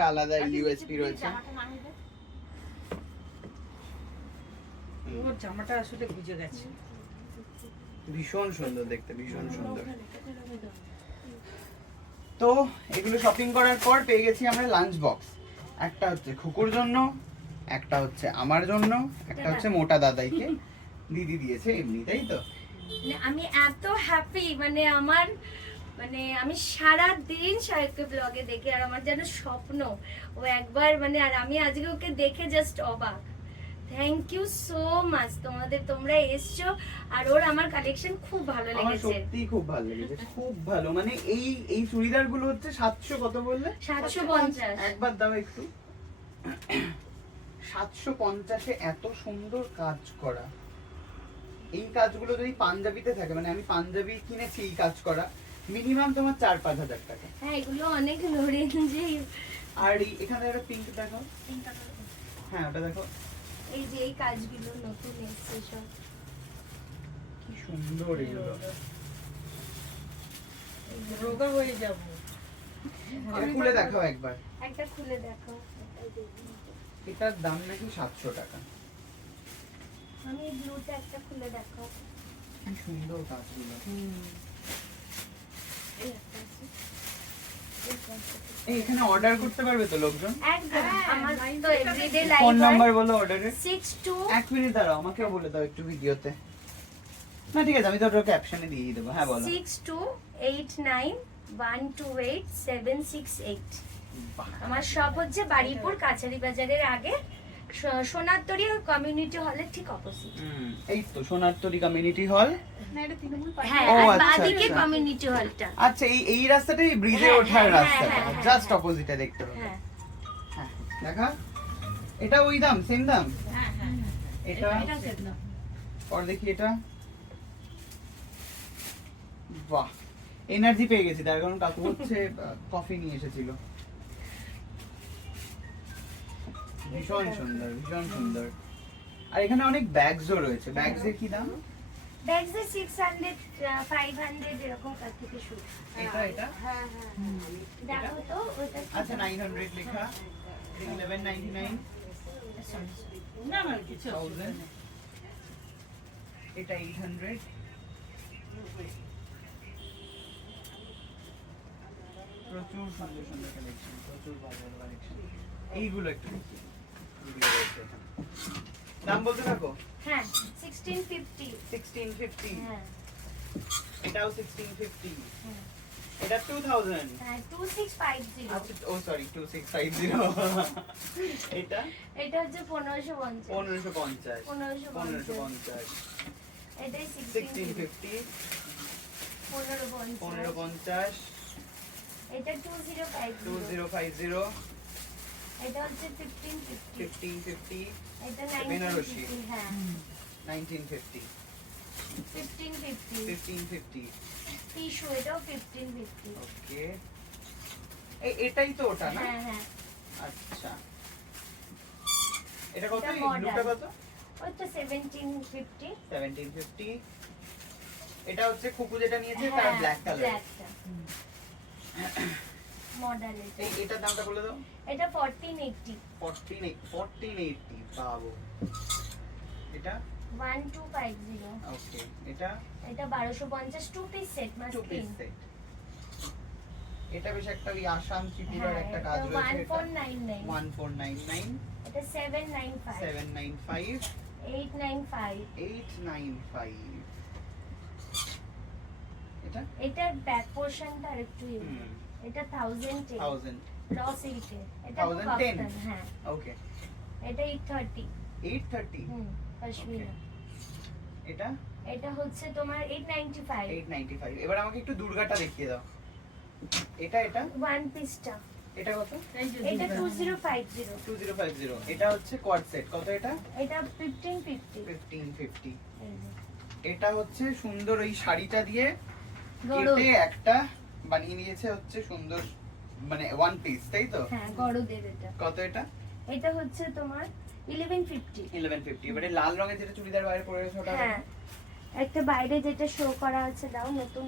একটা আলাদা ইউএসপি রয়েছে। ওর জামাটা আসলে ভিজে গেছে। ভীষণ সুন্দর দেখতে, ভীষণ সুন্দর। তো এগুলো শপিং করার পর পেয়ে গেছি আমরা লাঞ্চ বক্স। একটা হচ্ছে খুকুর জন্য, একটা হচ্ছে আমার জন্য, একটা হচ্ছে মোটা দাদাইকে দিদি দিয়েছে এমনি, তাই তো? আমি এত হ্যাপি, মানে আমার মানে আমি সারা দিন সাহিত্য ব্লগে দেখি, আর আমার যেন স্বপ্ন ও একবার মানে, আর আমি আজকে ওকে দেখে জাস্ট অবাক। থ্যাংক ইউ সো মাচ তোমাদের, তোমরা এসছো। আর ওর আমার কালেকশন খুব ভালো আমার লেগেছে, সত্যি খুব ভালো লেগেছে, খুব ভালো। মানে এই চুড়িদার গুলো হচ্ছে 700 কত বললে? 750। একবার দাও একটু। 750-এ এত সুন্দর কাজ করা। এই কাজগুলো যদি পাঞ্জাবিতে থাকে, মানে আমি পাঞ্জাবি কিনেছি এই কাজ করা, মিনিমাম তোমার 4-5 হাজার টাকা। হ্যাঁ এগুলো অনেক রেঞ্জে। আর এখানে একটা পিঙ্ক দেখাও। হ্যাঁ ওটা দেখো, এই যে এই কাজগুলো নতুন এসেছে সব, কি সুন্দর এগুলো। রোগা হয়ে যাব। এটা খুলে দেখাও একবার। একটা খুলে দেখো। এটার দাম নাকি 700 টাকা। আমি এই ব্লুটা একটা খুলে দেখো। কি সুন্দর কাজগুলো। এই একটা আছে। এই এখানে অর্ডার করতে পারবে তো লোকজন? একদম আমার তো এভরিডে ফোন লাইভ নাম্বার বলো অর্ডারের। 62 এক মিনিট দাঁড়াও, আমাকেও বলে দাও একটু ভিডিওতে। না ঠিক আছে, আমি তো ওটা ক্যাপশনে দিয়ে দেবো। হ্যাঁ বলো। 6289128768। বাহ, আমার শপ হচ্ছে বাড়িপুর কাছারি বাজারের আগে, সোনারতরী কমিউনিটি হলের ঠিক অপোজিট। এই তো সোনারতরী কমিউনিটি হল। হ্যাঁ ও, আর আচ্ছা, বাদিকে আচ্ছা। কমিউনিটি হলটা। আচ্ছা এই রাস্তাটাই ব্রিজে হ্যাঁ, ওঠার হ্যাঁ, রাস্তা, হ্যাঁ, হ্যাঁ, জাস্ট হ্যাঁ। অপোজিটে দেখতে পাবে। হ্যাঁ হ্যাঁ দেখা, এটা ওই দাম, সেম দাম। হ্যাঁ হ্যাঁ এটা এটা সেট না। আর দেখি এটা, বাহ এনার্জি পেয়ে গেছি, তার কারণ কাকু হচ্ছে কফি নিয়ে এসেছিল। ভীষণ সুন্দর, ভীষণ সুন্দর। আর এখানে অনেক ব্যাগসও রয়েছে। ব্যাগসের কি দাম? ব্যাগস 600 500 এরকম কাছ থেকে শুরু। এটা হ্যাঁ হ্যাঁ দেখো তো ওটা কি আচ্ছা 900 লেখা, 1199 না না কিছু 1000। এটা 800। প্রচুর সুন্দর সুন্দর কালেকশন, প্রচুর ভালো ভালো কালেকশন। এইগুলো একটু দেখি, এগুলো রয়েছে এখানে। দাম বলতে থাকো। হ্যাঁ 1650। 1650। হ্যাঁ এটাও 1650। হ্যাঁ এটা 2000। হ্যাঁ 2650। আচ্ছা ও সরি 2650। এটা এটা হচ্ছে 1550। 1550। 1550 এটাই 1650। 1650। 1550 1550। এটা 2050। 2050। এটা হচ্ছে 1550। 1550। এটা বেনারসি। 1950। হ্যাঁ 1950। 1550। 1550। টিস্যু এটাও 1550। ওকে, এটাই তো ওটা না? হ্যাঁ হ্যাঁ আচ্ছা, এটা কত? এটা এই modern। ব্লুটা কত? ওই তো 1750। 1750। এটা হচ্ছে খুকু যেটা নিয়েছে তার হ্যাঁ ব্ল্যাক কালার। ব্ল্যাকটা মডেল এটা। এটার দামটা বলে দাও। এটা 1480। 1480 পাবো। এটা 1250। ওকে, এটা এটা 1250 টু পিস সেট টু মাস্কিন। Piece set. এটা বেশ একটা ওই আসাম ত্রিপুরার হ্যাঁ একটা এটা কাজ রয়েছে। এটা 1499। 1499। এটা 795। 795। 895। 895। এটা এটার ব্যাক পোরশনটা আরেকটু হুম, এটা 1010 1000। র সিল্কে। এটা তো 1010? কাফতান। হ্যাঁ ওকে, এটা 830। 830। পশমিনা। এটা এটা হচ্ছে তোমার 895। 895। এবার আমাকে একটু দুর্গাটা দেখিয়ে দাও। এটা ওয়ান পিসটা এটা কত? এটা 2050। 2050। এটা হচ্ছে কোয়াড সেট, কত এটা? এটা 1550। 1550। এই যে, এটা হচ্ছে সুন্দর ওই শাড়িটা দিয়ে গড়। কেটে একটা বানিয়ে নিয়েছে হচ্ছে সুন্দর, মানে ওয়ান পিস, তাই তো? হ্যাঁ গড়দের এটা। কত এটা? এটা হচ্ছে তোমার 1150। 1150। এবারে লাল রঙের যেটা চুড়িদার বাইরে পরে রয়েছে ওটা হ্যাঁ একটা বাইরে যেটা শো করা আছে দাও নতুন